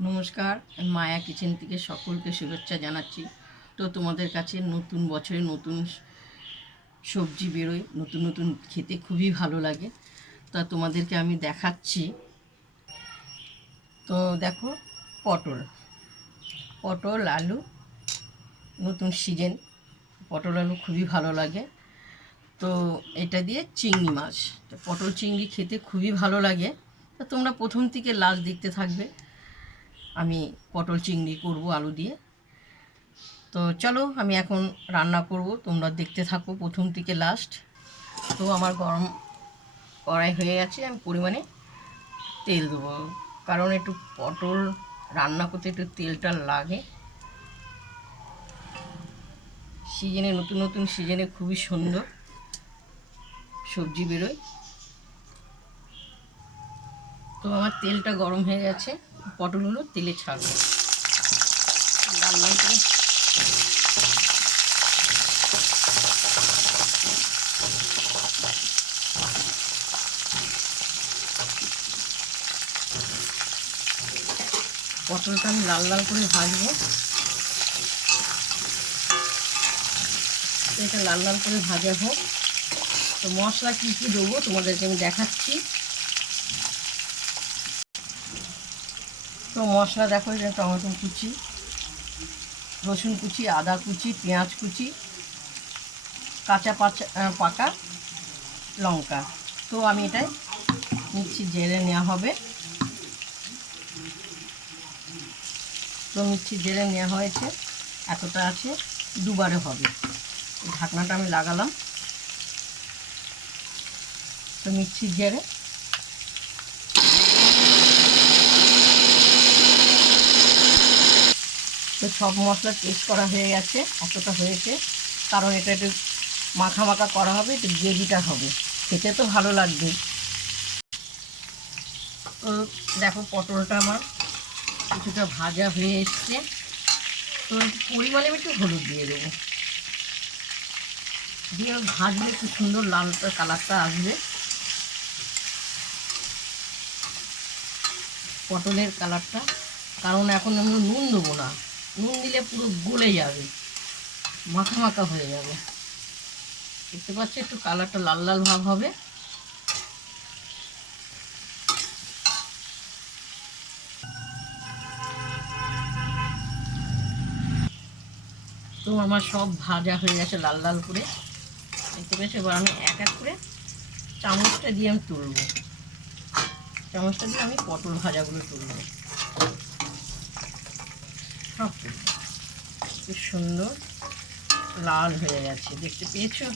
নমস্কার, আমি মায়া কিচেন থেকে সকলকে শুভেচ্ছা জানাচ্ছি। তো তোমাদের কাছে নতুন বছরে নতুন সবজি বেরোয়, নতুন নতুন খেতে খুবই ভালো লাগে। তা তোমাদেরকে আমি দেখাচ্ছি। তো দেখো, পটল পটল আলু, নতুন সিজন, পটল আলু খুবই ভালো লাগে। তো এটা দিয়ে চিংড়ি মাছ, তো পটল চিংড়ি খেতে খুবই ভালো লাগে। তা তোমরা প্রথম থেকে লাস্ট দেখতে থাকবে। আমি পটল চিংড়ি করব আলু দিয়ে। তো চলো, আমি এখন রান্না করব, তোমরা দেখতে থাকো প্রথম থেকে লাস্ট। তো আমার গরম কড়াই হয়ে গেছে, আমি পরিমাণে তেল দেবো, কারণ একটু পটল রান্না করতে একটু তেলটা লাগে। সিজনে, নতুন নতুন সিজনে খুবই সুন্দর সবজি বেরোয়। তো আমার তেলটা গরম হয়ে গেছে, পটলগুলো তেলে ছাড়বো লাল লাল করে। পটলটা আমি লাল লাল করে ভাজবো। এটা লাল লাল করে ভাজা হোক। তো মশলা কী কী দেবো তোমাদেরকে আমি দেখাচ্ছি। তো মশলা দেখো, এটা টমেটো কুচি, রসুন কুচি, আদা কুচি, পেঁয়াজ কুচি, কাঁচা পাকা লঙ্কা। তো আমি এটাই মিক্সি জেরে নেওয়া হবে। তো মিক্সি জেরে নেওয়া হয়েছে, এতটা আছে, দুবারে হবে। ঢাকনাটা আমি লাগালাম। তো মিক্সি জেরে তো সব মশলা পেস্ট করা হয়ে গেছে, এতটা হয়েছে, কারণ এটা একটু মাখা মাখা করা হবে, একটু গ্রেভিটা হবে, খেতে তো ভালো লাগবে। তো দেখো, পটলটা আমার কিছুটা ভাজা হয়ে এসছে। তো পরিমাণে একটু হলুদ দিয়ে দেবো, দিয়ে ভাজলে একটু সুন্দর লাল কালারটা আসবে, পটলের কালারটা। কারণ এখন আমি নুন দেবো না, নুন দিলে পুরো গলে যাবে, মাখা মাখা হয়ে যাবে। দেখতে পাচ্ছি একটু কালারটা লাল লাল ভাব হবে। তো আমার সব ভাজা হয়ে গেছে লাল লাল করে, দেখতে পেয়েছি। এবার আমি এক এক করে চামচটা দিয়ে আমি তুলব, চামচটা দিয়ে আমি পটল ভাজাগুলো তুলব, সব তুলব। খুব সুন্দর লাল হয়ে গেছে, দেখতে পেয়েছো।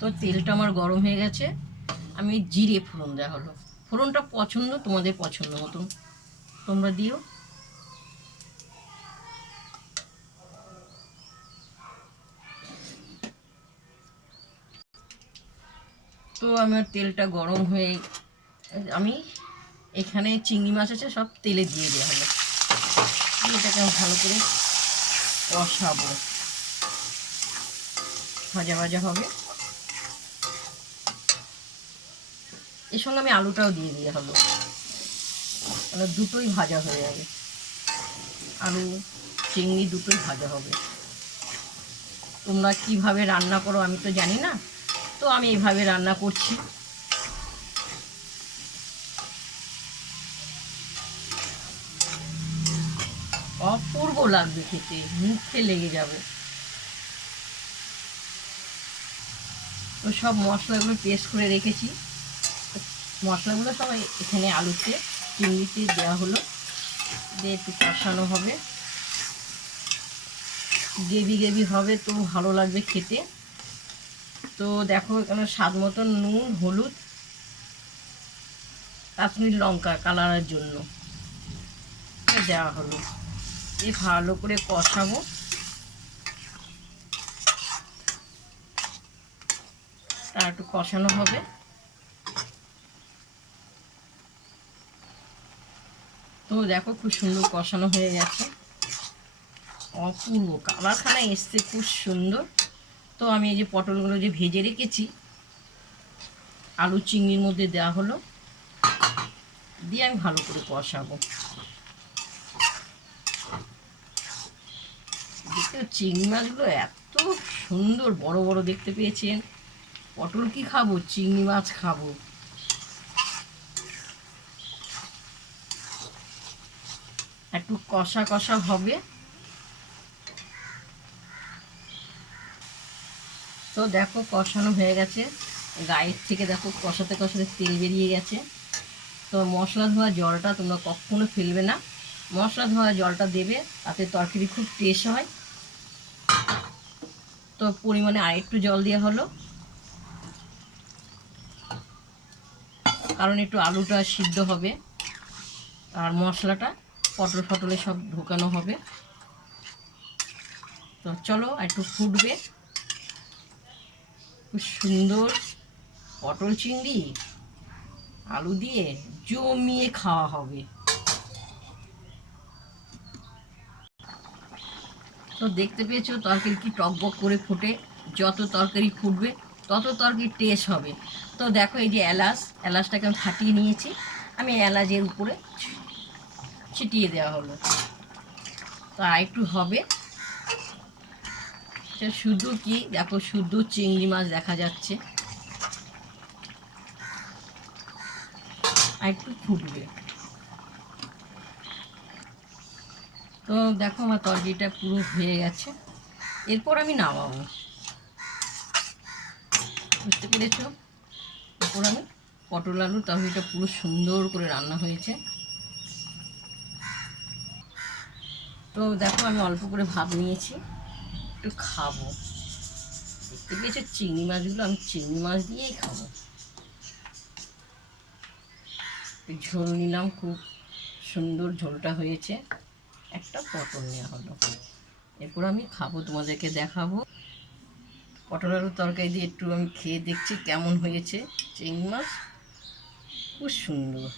তো তেলটা আমার গরম হয়ে গেছে, আমি জিরে ফোড়ন দেওয়া হলো। ফোড়নটা পছন্দ, তোমাদের পছন্দ মতন তোমরা দিও। তো আমার তেলটা গরম হয়ে, আমি এখানে চিংড়ি মাছ আছে, সব তেলে দিয়ে দেওয়া হলো। এটাকে আমি ভালো করে কষাবো, ভাজা ভাজা হবে। এর সঙ্গে আমি আলুটাও দিয়ে দেওয়া হলো, মানে দুটোই ভাজা হয়ে যাবে, আলু চিংড়ি দুটোই ভাজা হবে। তোমরা কিভাবে রান্না করো আমি তো জানি না, তো আমি এইভাবে রান্না করছি। অপূর্ব লাগবে খেতে, মুখে লেগে যাবে। তো সব মশলাগুলো পেস্ট করে রেখেছি, মশলাগুলো সবাই এখানে আলুতে চিংড়িতে দেওয়া হলো, দিয়ে একটু কষানো হবে, গ্রেভি গ্রেভি হবে, তো ভালো লাগবে খেতে। তো দেখো, এখানে স্বাদ মতন নুন, হলুদ, কাশ্মীরি লঙ্কা কালারের জন্য দেওয়া হলো। দিয়ে ভালো করে কষাবো, তার একটু কষানো হবে। তো দেখো, খুব সুন্দর কষানো হয়ে গেছে, অপূর্ব কালারখানা এসছে, খুব সুন্দর। তো আমি এই যে পটলগুলো যে ভেজে রেখেছি আলু চিংড়ির মধ্যে দেওয়া হলো, দিয়ে আমি ভালো করে কষাবো। দেখতে চিংড়ি মাছগুলো এত সুন্দর বড় বড় দেখতে পেয়েছেন। পটল কি খাবো, চিংড়ি মাছ খাবো। একটু কষা কষা হবে। তো দেখো কষানো হয়ে গেছে, গায়ের থেকে দেখো কষাতে কষাতে তেল বেরিয়ে গেছে। তো মশলা ধোয়া জলটা তোমরা কখনো ফেলবে না, মশলা ধোয়া জলটা দেবে, তাতে তরকারি খুব টেস্ট হয়। তো পরিমাণে আরেকটু জল দেওয়া হলো, কারণ একটু আলুটা সিদ্ধ হবে আর মশলাটা পটল ফটলে সব ঢোকানো হবে। তো চলো একটু ফুটবে, খুব সুন্দর পটল চিংড়ি আলু দিয়ে জমিয়ে খাওয়া হবে। তো দেখতে পেয়েছো তরকারি কি টকবক করে ফুটে, যত তরকারি ফুটবে তত তরকারি টেস্ট হবে। তো দেখো এই যে এলাচটাকে আমি ফাটিয়ে নিয়েছি, আমি এলাচের উপরে ছিটিয়ে দেওয়া হলো। তো আর একটু হবে, শুধু কি দেখো শুধু চিংড়ি মাছ দেখা যাচ্ছে, আর একটু ফুটবে। তো দেখো আমার তরকারিটা পুরো হয়ে গেছে, এরপর আমি নামাবো। বুঝতে পেরেছো, এরপর আমি পটল আলুর তরকারিটা পুরো সুন্দর করে রান্না হয়েছে। তো দেখো আমি অল্প করে ভাত নিয়েছি, একটু খাবো। দেখতে পেয়েছো চিংড়ি মাছগুলো, আমি চিংড়ি মাছ দিয়েই খাবো। ঝোল নিলাম, খুব সুন্দর ঝোলটা হয়েছে। একটা পটল নেওয়া হলো, এরপর আমি খাবো, তোমাদেরকে দেখাবো। পটল আলুর তরকারি দিয়ে একটু আমি খেয়ে দেখছি কেমন হয়েছে। চিংড়ি মাছ খুব সুন্দর,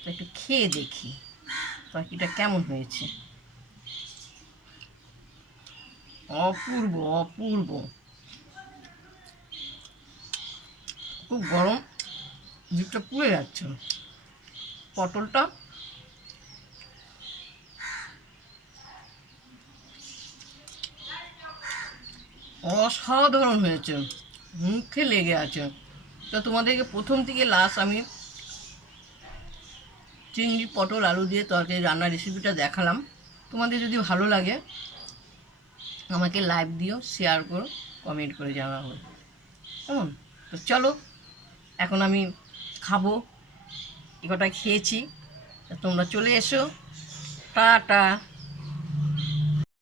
তো একটু খেয়ে দেখি তরকারিটা কেমন হয়েছে। অপূর্ব অপূর্ব, খুব গরম, জিভটা পুড়ে যাচ্ছে। পটলটা অসাধারণ হয়েছে, মুখে লেগে আছে। তো তোমাদেরকে প্রথম থেকে লাস্ট আমি চিংড়ি পটল আলু দিয়ে তরকারি রান্নার রেসিপিটা দেখালাম। তোমাদের যদি ভালো লাগে আমাকে লাইক দিও, শেয়ার করো, কমেন্ট করে জানাবো কেমন। তো চলো এখন আমি খাবো, এ কটা খেয়েছি, তোমরা চলে এসো, টাটা।